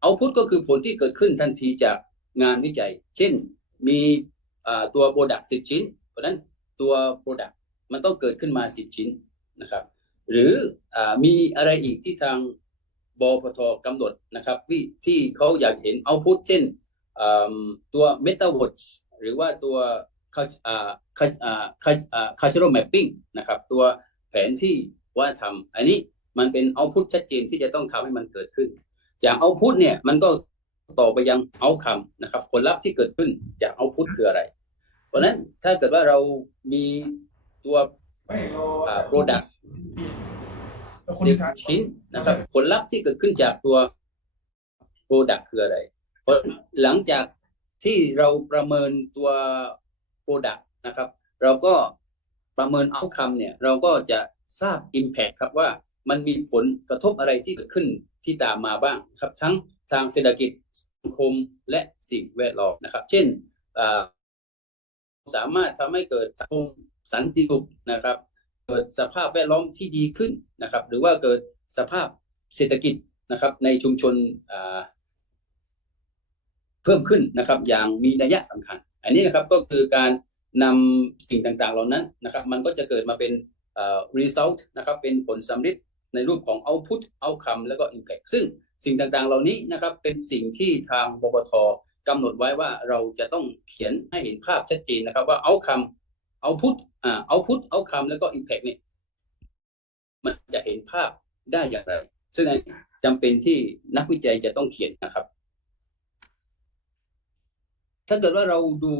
เอาพุทก็คือผลที่เกิดขึ้นทันทีจากงานวิจัย เช่นมีตัวโปรดักต์สิบชิ้น เพราะนั้นตัวโปรดักต์มันต้องเกิดขึ้นมาสิบชิ้นนะครับ หรืออมีอะไรอีกที่ทางบพทกำหนดนะครับที่เขาอยากเห็นเอาพุทเช่นตัว Meta w o r d s หรือว่าตัว cult- อ่า cult- อ่า cult- อ่า cultural mapping นะครับตัวแผนที่ว่าทำอันนี้มันเป็นเอาพุทชัดเจนที่จะต้องทำให้มันเกิดขึ้น อย่างเอาพุทเนี่ยมันก็ต่อไปยังเอาคำนะครับ ผลลัพธ์ที่เกิดขึ้นจากเอาพุทคืออะไร เพราะฉะนั้นถ้าเกิดว่าเรามีตัวไม่รออ่า product แล้วคนสิอีบชิ้นนะครับ ผลลัพธ์ที่เกิดขึ้นจากตัว Product คืออะไรหลังจากที่เราประเมินตัว Product นะครับ เราก็ประเมินเอาคำเนี่ย เราก็จะทราบ Impact ครับว่ามันมีผลกระทบอะไรที่เกิดขึ้น ที่ตามมาบ้างครับทั้งทางเศรษฐกิจสังคมและสิ่งแวดล้อมนะครับ เช่นสามารถทำให้เกิดสังคมสันติสุขนะครับ เกิดสภาพแวดล้อมที่ดีขึ้นนะครับ หรือว่าเกิดสภาพเศรษฐกิจนะครับ ในชุมชนเพิ่มขึ้นนะครับ อย่างมีนัยสำคัญ อันนี้นะครับก็คือการนำสิ่งต่างๆ เหล่านั้นนะครับ มันก็จะเกิดมาเป็น result นะครับ เป็นผลสำเร็จ ในรูปของ output outcome แล้วก็ impact ซึ่งสิ่งต่างๆ เหล่านี้นะครับเป็นสิ่งที่ทางบปทกำหนดไว้ว่าเราจะต้องเขียนให้เห็นภาพชัดเจนนะครับว่า outcome output อ่า output outcome แล้วก็ impact เนี่ยมันจะเห็นภาพได้อย่างไร ซึ่งจำเป็นที่นักวิจัยจะต้องเขียนนะครับ ถ้าเกิดว่าเราดู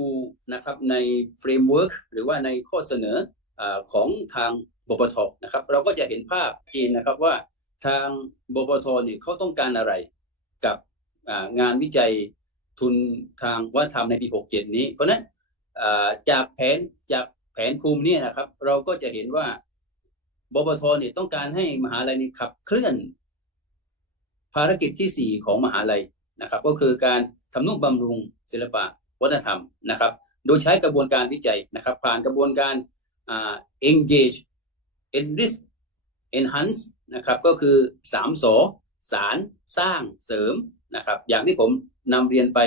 นะครับในเฟรมเวิร์กหรือว่าในข้อเสนออของทาง บปทนะครับ เราก็จะเห็นภาพจีนนะครับว่าทางบปทเนี่ยเขาต้องการอะไรกับงานวิจัยทุนทางวัฒนธรรมในปี 67 นี้ เพราะนั้นจากแผนจากแผนภูมินี่นะครับ เราก็จะเห็นว่าบปทเนี่ยต้องการให้มหาลัยนี่ขับเคลื่อน ภารกิจที่ 4 ของมหาลัยนะครับ ก็คือการทำนุบำรุงศิลปะวัฒนธรรมนะครับ โดยใช้กระบวนการวิจัยนะครับ ผ่านกระบวนการ engage enrich enhance นะครับก็คือ3สอสารสร้างเสริมนะครับ อย่างที่ผมนำเรียนไป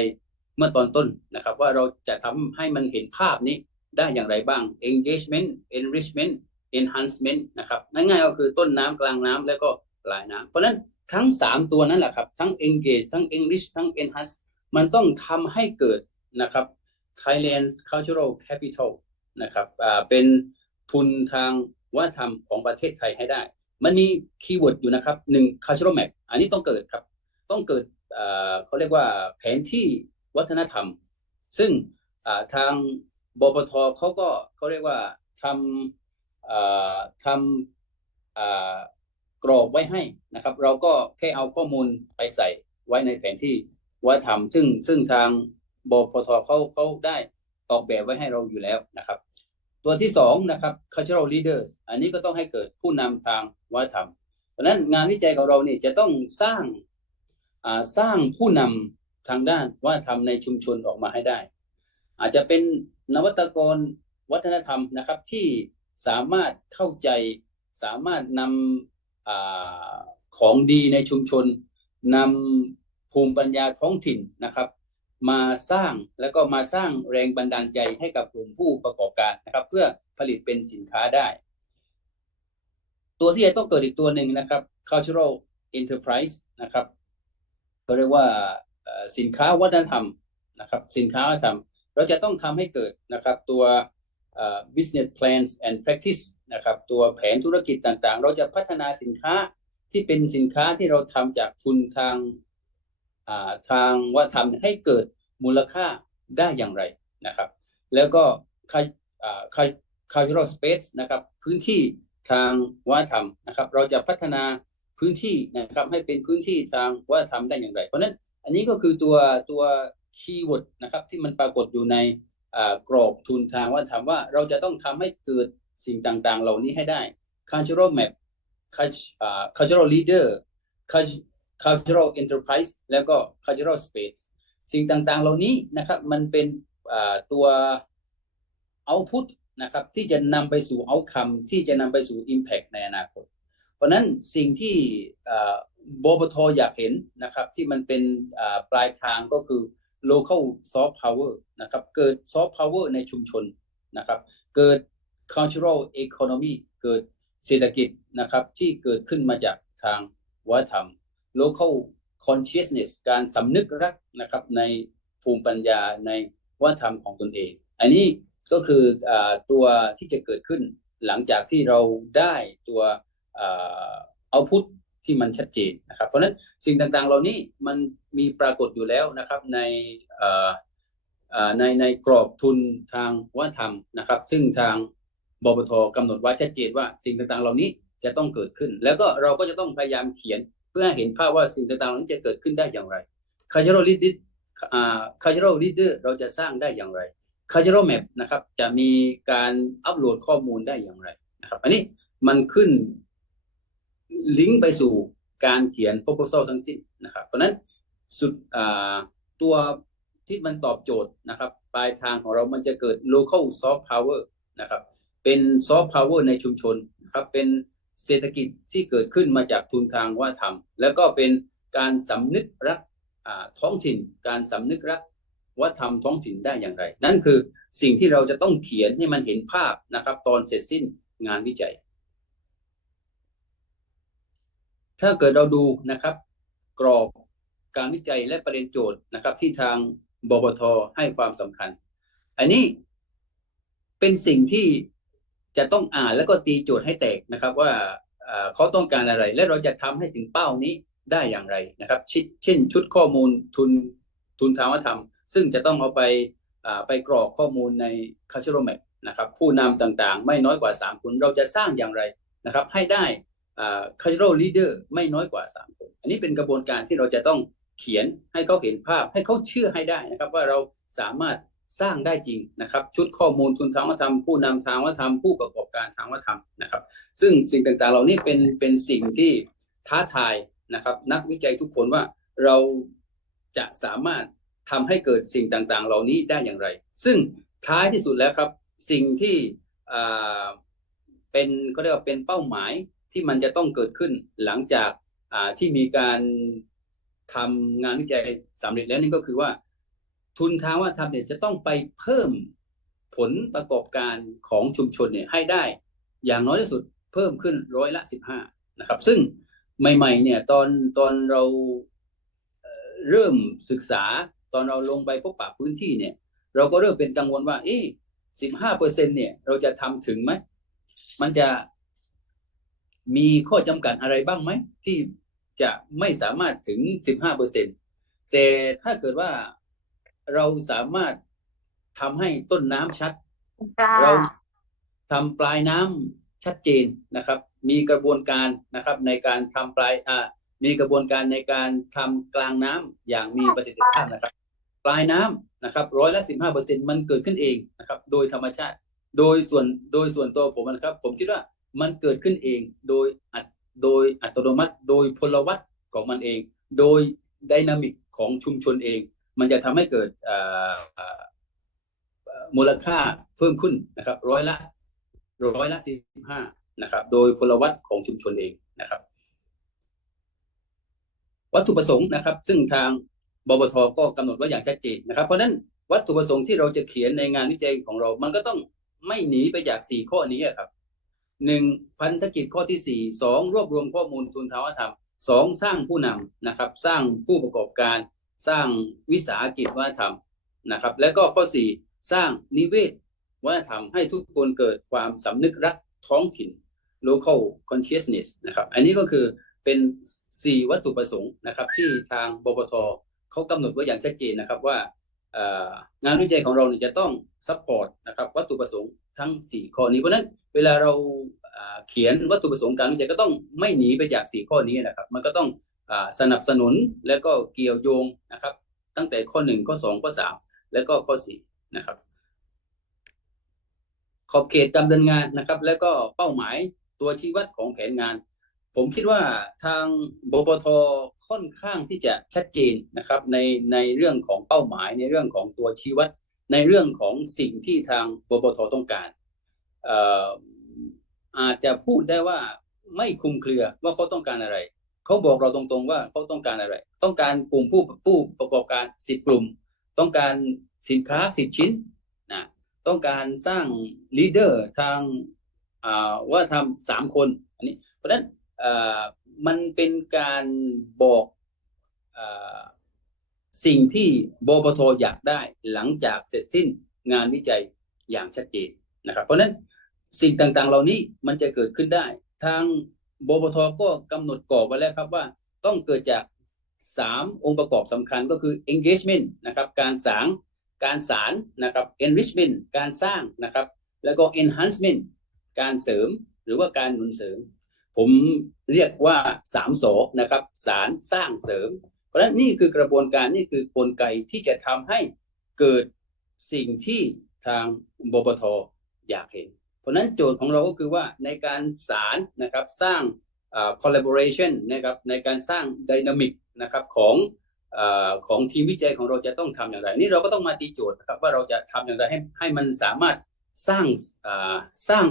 เมื่อตอนต้นนะครับ ว่าเราจะทำให้มันเห็นภาพนี้ได้อย่างไรบ้าง engagement enrichment enhancement นะครับง่ายๆก็คือต้นน้ำกลางน้ำแล้วก็ปลายน้ำเพราะนั้นทั้ง 3 ตัวนั้นแหละครับ ทั้ง engage ทั้ง enrich ทั้ง enhance มันต้องทำให้เกิดนะครับ Thailand Cultural Capital นะครับเป็นทุนทาง วัฒนธรรมของประเทศไทยให้ได้ มันมีคีย์เวิร์ดอยู่นะครับหนึ่ง cultural map อันนี้ต้องเกิดครับ ต้องเกิดเขาเรียกว่าแผนที่วัฒนธรรม ซึ่งทางบปทเขาก็เขาเรียกว่าทำทำกรอบไว้ให้นะครับ เราก็แค่เอาข้อมูลไปใส่ไว้ในแผนที่วัฒนธรรมซึ่งซึ่งทางบปทเขาเขาได้ออกแบบไว้ให้เราอยู่แล้วนะครับ ตัวที่สองนะครับ cultural leaders อันนี้ก็ต้องให้เกิดผู้นำทางวัฒนธรรมเพราะนั้นงานวิจัยของเราเนี่ยจะต้องสร้างสร้างผู้นำทางด้านวัฒนธรรมในชุมชนออกมาให้ได้ อาจจะเป็นนวัตกรวัฒนธรรมนะครับที่สามารถเข้าใจสามารถนำอของดีในชุมชนนำภูมิปัญญาท้องถิ่นนะครับ มาสร้างแล้วก็มาสร้างแรงบันดาลใจให้กับกลุ่มผู้ประกอบการนะครับ เพื่อผลิตเป็นสินค้าได้ ตัวที่จะต้องเกิดอีกตัวหนึ่งนะครับ cultural enterprise นะครับก็เรียกว่าสินค้าวัฒนธรรมนะครับ สินค้าวัฒนธรรม เราจะต้องทำให้เกิดนะครับตัว business plans and practice นะครับ ตัวแผนธุรกิจต่างๆ เราจะพัฒนาสินค้าที่เป็นสินค้าที่เราทำจากทุนทาง ทางวัฒนธรรมให้เกิดมูลค่าได้อย่างไรนะครับ แล้วก็ cul- อ่า cul- cultural space นะครับ พื้นที่ทางวัฒนธรรมนะครับ เราจะพัฒนาพื้นที่นะครับให้เป็นพื้นที่ทางวัฒนธรรมได้อย่างไร เพราะฉะนั้นอันนี้ก็คือตัวตัวคีย์เวิร์ดนะครับที่มันปรากฏอยู่ในกรอบทุนทางวัฒนธรรมว่าเราจะต้องทำให้เกิดสิ่งต่างๆ เหล่านี้ให้ได้ cultural map cultural leader cultural enterprise แล้วก็ cultural space สิ่งต่างๆ เหล่านี้นะครับ มันเป็นตัว output นะครับที่จะนำไปสู่ outcome ที่จะนำไปสู่ impact ในอนาคต เพราะนั้นสิ่งที่อ่าบปทอยากเห็นนะครับ ที่มันเป็นปลายทางก็คือ local soft power นะครับ เกิด soft power ในชุมชนนะครับ เกิด cultural economy เกิดเศรษฐกิจนะครับที่เกิดขึ้นมาจากทางวัฒนธรรม local consciousness การสำนึกรักนะครับในภูมิปัญญาในวัฒนธรรมของตนเอง อันนี้ก็คืออตัวที่จะเกิดขึ้นหลังจากที่เราได้ตัวเอาพุทที่มันชัดเจนนะครับ เพราะฉะนั้นสิ่งต่างๆ เหล่านี้มันมีปรากฏอยู่แล้วนะครับในในในกรอบทุนทางวัฒนธรรมนะครับ ซึ่งทางบปทกำหนดไว้ชัดเจนว่าสิ่งต่างๆ เหล่านี้จะต้องเกิดขึ้น แล้วก็เราก็จะต้องพยายามเขียน เพื่อให้เห็นภาพว่าสิ่งต่างๆเหล่านี้จะเกิดขึ้นได้อย่างไร cultural leader อ่า cultural leader เราจะสร้างได้อย่างไร cultural map นะครับ จะมีการอัปโหลดข้อมูลได้อย่างไรนะครับ อันนี้มันขึ้นลิงก์ไปสู่การเขียน proposal ทั้งสิ้นนะครับ เพราะนั้นสุดตัวที่มันตอบโจทย์นะครับ ปลายทางของเรามันจะเกิด local soft power นะครับ เป็น soft power ในชุมชนนะครับ เป็น เศรษฐกิจที่เกิดขึ้นมาจากทุนทางวัฒนธรรม แล้วก็เป็นการสำนึกรักท้องถิ่น การสำนึกรักวัฒนธรรมท้องถิ่นได้อย่างไร นั่นคือสิ่งที่เราจะต้องเขียนให้มันเห็นภาพนะครับ ตอนเสร็จสิ้นงานวิจัย ถ้าเกิดเราดูนะครับ กรอบการวิจัยและประเด็นโจทย์นะครับ ที่ทางบปทให้ความสำคัญ อันนี้เป็นสิ่งที่ จะต้องอ่านแล้วก็ตีโจทย์ให้แตกนะครับว่าเขาต้องการอะไร และเราจะทำให้ถึงเป้านี้ได้อย่างไรนะครับ เช่นชุดข้อมูลทุนทุนทางวัฒนธรรม ซึ่งจะต้องเอาไปไปกรอกข้อมูลใน cultural map นะครับผู้นำต่างๆ ไม่น้อยกว่า 3 คน เราจะสร้างอย่างไรนะครับให้ได้อ่า cultural leader ไม่น้อยกว่า 3 คน อันนี้เป็นกระบวนการที่เราจะต้องเขียนให้เขาเห็นภาพให้เขาเชื่อให้ได้นะครับว่าเราสามารถ สร้างได้จริงนะครับ ชุดข้อมูลทุนทางวัฒนธรรมผู้นำทางวัฒนธรรมผู้ประกอบการทางวัฒนธรรมนะครับ ซึ่งสิ่งต่างๆ เหล่านี้เป็นเป็นสิ่งที่ท้าทายนะครับ นักวิจัยทุกคนว่าเราจะสามารถทำให้เกิดสิ่งต่างๆ เหล่านี้ได้อย่างไร ซึ่งท้ายที่สุดแล้วครับ สิ่งที่เป็นเขาเรียกว่าเป็นเป้าหมายที่มันจะต้องเกิดขึ้นหลังจากที่มีการทำงานวิจัยสำเร็จแล้วนี่ก็คือว่า ทุนทางว่าทำเนี่ยจะต้องไปเพิ่มผลประกอบการของชุมชนเนี่ยให้ได้อย่างน้อยที่สุดเพิ่มขึ้นร้อยละสิบห้านะครับ ซึ่งใหม่ๆเนี่ยตอนตอนเราเริ่มศึกษาตอนเราลงไปพบปะพื้นที่เนี่ย เราก็เริ่มเป็นกังวลว่า เอ๊สิบห้าเปอร์เซ็นเนี่ย เราจะทำถึงไหมมันจะมีข้อจำกัดอะไรบ้างไหมที่จะไม่สามารถถึงสิบห้าเปอร์เซ็นแต่ถ้าเกิดว่า เราสามารถทำให้ต้นน้ำชัดจ้าเราทำปลายน้ำชัดเจนนะครับ มีกระบวนการนะครับ ในการทำปลายอ่ามีกระบวนการในการทำกลางน้ำอย่างมีประสิทธิภาพนะครับ ปลายน้ำนะครับร้อยละสิบห้าเปอร์เซ็นมันเกิดขึ้นเองนะครับ โดยธรรมชาติ โดยส่วนโดยส่วนตัวผมนะครับ ผมคิดว่ามันเกิดขึ้นเองโดยอัตโดยอัตโนมัติ โดยพลวัตของมันเอง โดยไดนามิกของชุมชนเอง มันจะทำให้เกิดมูลค่าเพิ่มขึ้นนะครับ ร้อยละร้อยละสิบห้านะครับ โดยพลวัตของชุมชนเองนะครับ วัตถุประสงค์นะครับ ซึ่งทางบปทก็กำหนดไว้อย่างชัดเจนนะครับ เพราะฉะนั้นวัตถุประสงค์ที่เราจะเขียนในงานวิจัยของเรา มันก็ต้องไม่หนีไปจากสี่ข้อนี้ครับหนึ่งพันธกิจข้อที่สี่สองรวบรวมข้อมูลทุนทาวธรรมสองสร้างผู้นำนะครับ สร้างผู้ประกอบการ สร้างวิสาหกิจวัฒนธรรมนะครับ และก็ข้อสี่สร้างนิเวศวัฒนธรรมให้ทุกคนเกิดความสำนึกรักท้องถิ่น local consciousness นะครับ อันนี้ก็คือเป็น 4 วัตถุประสงค์นะครับ ที่ทางบปทเขากำหนดไว้อย่างชัดเจนนะครับว่างานวิจัยของเราเนี่ยจะต้องซัพพอร์ตนะครับวัตถุประสงค์ทั้ง 4 ข้อนี้เพราะนั้นเวลาเราเขียนวัตถุประสงค์การวิจัยก็ต้องไม่หนีไปจาก 4 ข้อนี้นะครับ มันก็ต้อง สนับสนุนและก็เกี่ยวโยงนะครับ ตั้งแต่ข้อ 1 ข้อ 2 ข้อ 3 และก็ข้อ 4 นะครับ ขอบเขตการดำเนินงานนะครับ แล้วก็เป้าหมายตัวชี้วัดของแผนงาน ผมคิดว่าทางบปทค่อนข้างที่จะชัดเจนนะครับ ในในเรื่องของเป้าหมายในเรื่องของตัวชี้วัด ในเรื่องของสิ่งที่ทางบปทต้องการเอ่ออาจจะพูดได้ว่าไม่คลุมเครือว่าเขาต้องการอะไร เขาบอกเราตรงๆว่าเขาต้องการอะไร ต้องการกลุ่มผู้ผู้ประกอบการสิบกลุ่ม ต้องการสินค้าสิบชิ้นนะต้องการสร้างลีดเดอร์ทางาว่าทำสามคนอันนี้ เพราะฉะนั้นมันเป็นการบอกอสิ่งที่บปทอยากได้หลังจากเสร็จสิ้นงานวิจัยอย่างชัดเจนนะครับ เพราะฉะนั้นสิ่งต่างๆ เหล่านี้มันจะเกิดขึ้นได้ทาง บปทก็กำหนดกรอบไว้แล้วครับว่าต้องเกิดจากสามองค์ประกอบสำคัญก็คือ engagement นะครับการสางการสารนะครับ enrichment การสร้างนะครับ แล้วก็ enhancement การเสริมหรือว่าการหนุนเสริม ผมเรียกว่าสามโสนะครับสารสร้างเสริม เพราะฉะนั้นนี่คือกระบวนการนี่คือกลไกที่จะทำให้เกิดสิ่งที่ทางบปทอยากเห็น เพราะนั้นโจทย์ของเราก็คือว่าในการสารนะครับสร้าง collaboration นะครับในการสร้าง dynamic นะครับของอของทีมวิจัยของเราจะต้องทำอย่างไร นี่เราก็ต้องมาตีโจทย์นะครับว่าเราจะทำอย่างไรให้ให้มันสามารถสร้างสร้าง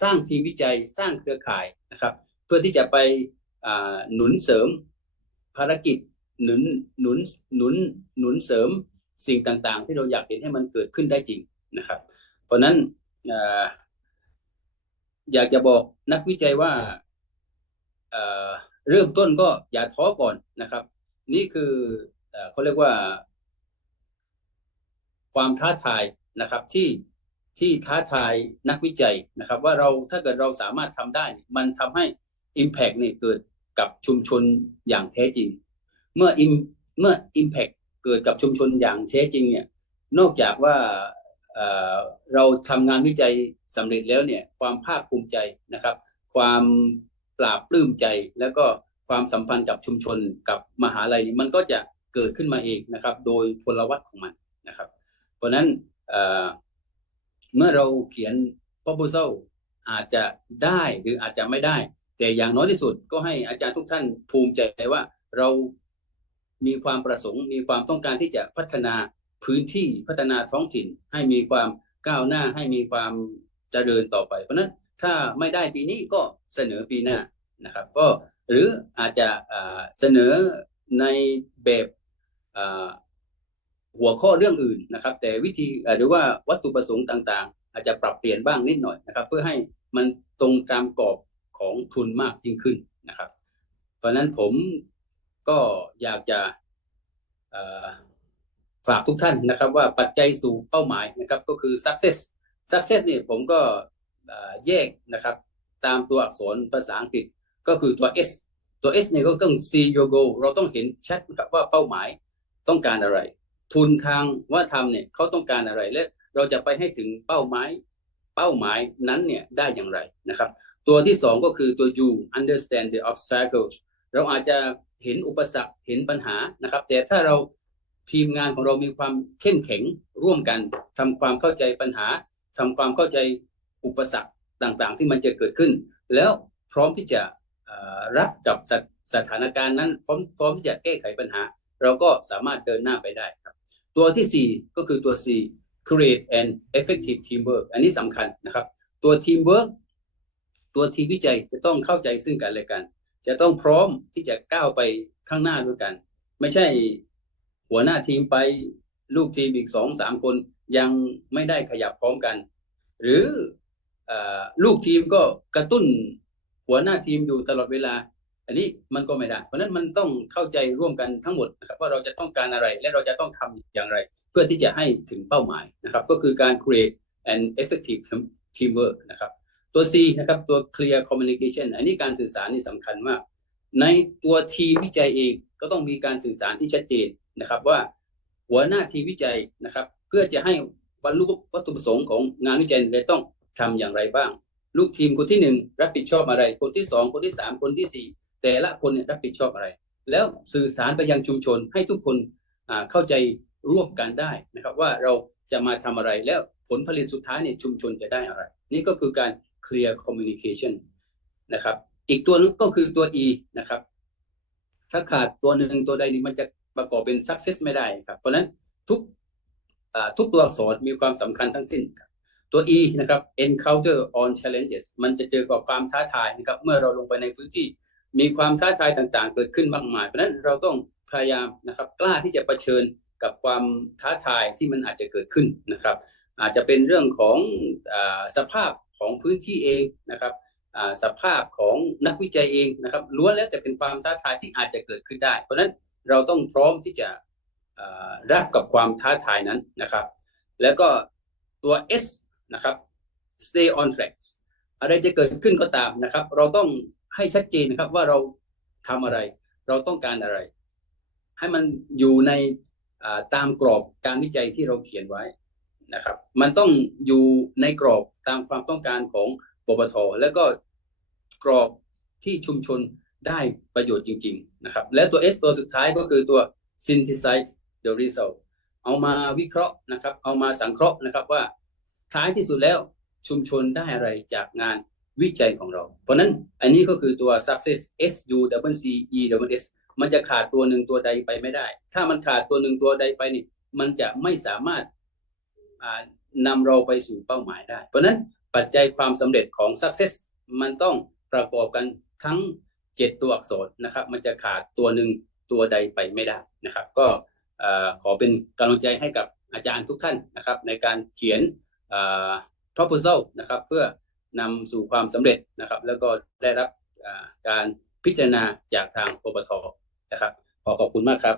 สร้างทีมวิจัยสร้างเครือข่ายนะครับ เพื่อที่จะไปหนุนเสริมภารกิจหนุนหนุนหนุนหนุนเสริมสิ่งต่างๆ ที่เราอยากเห็นให้มันเกิดขึ้นได้จริงนะครับ เพราะนั้น อยากจะบอกนักวิจัยว่าเริ่มต้นก็อย่าท้อก่อนนะครับ นี่คือเอ่อเขาเรียกว่า ความท้าทายนะครับที่ที่ท้าทายนักวิจัยนะครับ ว่าเราถ้าเกิดเราสามารถทำได้ มันทำให้ Impact เนี่ยเกิดกับชุมชนอย่างแท้จริง เมื่อ im เมื่อ Impact เกิดกับชุมชนอย่างแท้จริงเนี่ยนอกจากว่า เราทำงานวิจัยสำเร็จแล้วเนี่ยความภาคภูมิใจนะครับ ความปราบปลื้มใจแล้วก็ความสัมพันธ์กับชุมชนกับมหาลัยมันก็จะเกิดขึ้นมาเองนะครับ โดยพลวัตของมันนะครับ เพราะนั้นเอ่อเมื่อเราเขียน proposal อาจจะได้หรืออาจจะไม่ได้ แต่อย่างน้อยที่สุดก็ให้อาจารย์ทุกท่านภูมิใจว่าเรามีความประสงค์ มีความต้องการที่จะพัฒนา พื้นที่พัฒนาท้องถิ่นให้มีความก้าวหน้าให้มีความเจริญต่อไป เพราะนั้นถ้าไม่ได้ปีนี้ก็เสนอปีหน้านะครับก็หรืออาจจะเสนอในแบบหัวข้อเรื่องอื่นนะครับ แต่วิธีหรือว่าวัตถุประสงค์ต่างๆ อาจจะปรับเปลี่ยนบ้างนิดหน่อยนะครับ เพื่อให้มันตรงตามกรอบของทุนมากยิ่งขึ้นนะครับ เพราะนั้นผมก็อยากจะ ฝากทุกท่านนะครับว่าปัจจัยสู่เป้าหมายนะครับก็คือ success success เนี่ยผมก็แยกนะครับตามตัวอักษรภาษาอังกฤษก็คือตัว S ตัว S เนี่ยก็ต้อง see your goal เราต้องเห็นชัดนะครับว่าเป้าหมายต้องการอะไร ทุนทางว่าทำเนี่ยเขาต้องการอะไรและเราจะไปให้ถึงเป้าหมายเป้าหมายนั้นเนี่ยได้อย่างไรนะครับ ตัวที่สองก็คือตัว U understand the obstacles เราอาจจะเห็นอุปสรรคเห็นปัญหานะครับ แต่ถ้าเรา ทีมงานของเรามีความเข้มแข็งร่วมกันทำความเข้าใจปัญหาทำความเข้าใจอุปสรรคต่างๆ ที่มันจะเกิดขึ้น แล้วพร้อมที่จะรับกับสถสถานการณ์นั้นพร้อมพร้อมที่จะแก้ไขปัญหา เราก็สามารถเดินหน้าไปได้ครับ ตัวที่ 4 ก็คือตัว C create an effective teamwork อันนี้สำคัญนะครับ ตัว teamwork ตัวทีมวิจัยจะต้องเข้าใจซึ่งกันและกัน จะต้องพร้อมที่จะก้าวไปข้างหน้าด้วยกัน ไม่ใช่ หัวหน้าทีมไปลูกทีมอีกสองสามคนยังไม่ได้ขยับพร้อมกัน หรืออลูกทีมก็กระตุ้นหัวหน้าทีมอยู่ตลอดเวลา อันนี้มันก็ไม่ได้ เพราะนั้นมันต้องเข้าใจร่วมกันทั้งหมดนะครับว่าเราจะต้องการอะไรและเราจะต้องทำอย่างไร เพื่อที่จะให้ถึงเป้าหมายนะครับ ก็คือการ create an effective teamwork นะครับ ตัว C นะครับตัว clear communication อันนี้การสื่อสารนี่สำคัญมาก ในตัวทีมวิจัยเองก็ต้องมีการสื่อสารที่ชัดเจน นะครับว่าหัวหน้าทีมวิจัยนะครับ เพื่อจะให้บรรลุวัตถุประสงค์ของงานวิจัยจะต้องทำอย่างไรบ้าง ลูกทีมคนที่หนึ่งรับผิดชอบอะไร คนที่สองคนที่สามคนที่สี่แต่ละคนเนี่ยรับผิดชอบอะไร แล้วสื่อสารไปยังชุมชนให้ทุกคนเข้าใจร่วมกันได้นะครับ ว่าเราจะมาทำอะไรแล้วผลผลิตสุดท้ายเนี่ยชุมชนจะได้อะไร นี่ก็คือการ clear communication นะครับ อีกตัวนึงก็คือตัว E นะครับ ถ้าขาดตัวหนึ่งตัวใดนี้มันจะ ประกอบเป็น success ไม่ได้ครับ เพราะฉะนั้นทุกทุกตัวอักษรมีความสำคัญทั้งสิ้นครับตัว E นะครับ encounter on challenges มันจะเจอกับความท้าทายนะครับเมื่อเราลงไปในพื้นที่มีความท้าทายต่างๆ เกิดขึ้นมากมาย เพราะฉะนั้นเราต้องพยายามนะครับกล้าที่จะเผชิญกับความท้าทายที่มันอาจจะเกิดขึ้นนะครับ อาจจะเป็นเรื่องของอสภาพของพื้นที่เองนะครับสภาพของนักวิจัยเองนะครับล้วนแล้วแต่เป็นความท้าทายที่อาจจะเกิดขึ้นได้ เพราะฉะนั้น เราต้องพร้อมที่จะรับกับความท้าทายนั้นนะครับ แล้วก็ตัว S นะครับ stay on track อะไรจะเกิดขึ้นก็ตามนะครับ เราต้องให้ชัดเจนนะครับว่าเราทำอะไร เราต้องการอะไร ให้มันอยู่ในตามกรอบการวิจัยที่เราเขียนไว้นะครับ มันต้องอยู่ในกรอบตามความต้องการของปปท แล้วก็กรอบที่ชุมชน ได้ประโยชน์จริง ๆ นะครับ และตัว S ตัวสุดท้ายก็คือตัว synthesize the result เอามาวิเคราะห์นะครับ เอามาสังเคราะห์นะครับว่าท้ายที่สุดแล้วชุมชนได้อะไรจากงานวิจัยของเรา เพราะนั้นอันนี้ก็คือตัว success S U W C E W S มันจะขาดตัวหนึ่งตัวใดไปไม่ได้ ถ้ามันขาดตัวหนึ่งตัวใดไปนี่ มันจะไม่สามารถานำเราไปสู่เป้าหมายได้ เพราะนั้นปัจจัยความสำเร็จของ success มันต้องประกอบกันทั้ง จ็ดตัวอักษรนะครับ มันจะขาดตัวหนึ่งตัวใดไปไม่ได้นะครับ ก็ขอเป็นกำลังใจให้กับอาจารย์ทุกท่านนะครับ ในการเขียนเอ่อ proposal นะครับ เพื่อนำสู่ความสำเร็จนะครับ แล้วก็ได้รับการพิจารณาจากทางปปทนะครับ ขอขอบคุณมากครับ